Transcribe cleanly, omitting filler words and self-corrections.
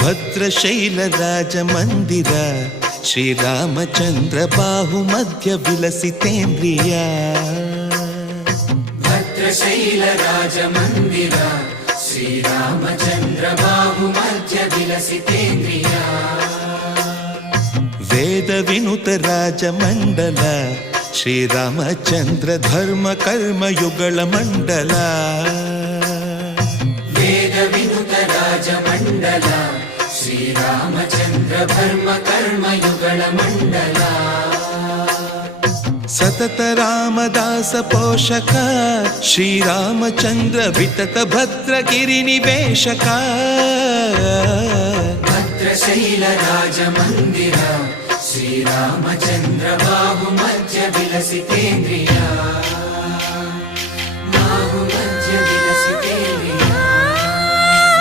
ಭದ್ರಶೈಲ ರಾಜ ಮಂದಿರ ಶ್ರೀರಾಮಚಂದ್ರ ಬಾಹು ಮಧ್ಯ ವಿಲಸಿತೇಂದ್ರಿಯ ಭದ್ರಶೈಲ ರಾಜ ಮಂದಿರ ಶ್ರೀರಾಮಚಂದ್ರ ಬಾಹು ಮಧ್ಯ ವಿಲಸಿತೇಂದ್ರಿಯ ವೇದ ವಿನುತ ರಾಜ ಮಂಡಲ ಶ್ರೀರಾಮಚಂದ್ರ ಧರ್ಮ ಕರ್ಮ ಯುಗಳ ಮಂಡಲ ವೇದ ವಿನುತ ರಾಜ ಮಂಡಲ ಶ್ರೀರಾಮಚಂದ್ರ ಧರ್ಮ ಕರ್ಮ ಯುಗಳ ಮಂಡಲ ಸತತ ರಾಮದಾಸ ಪೋಷಕ ಶ್ರೀರಾಮಚಂದ್ರ ವಿತತ ಭದ್ರಗಿರಿ ನಿವೇಶಕ ಭದ್ರಶೈಲ ರಾಜ ಮಂದಿರ ಶ್ರೀರಾಮಚಂದ್ರ ಬಾಹು ಮಧ್ಯ ವಿಲಸಿತೇಂದ್ರಿಯ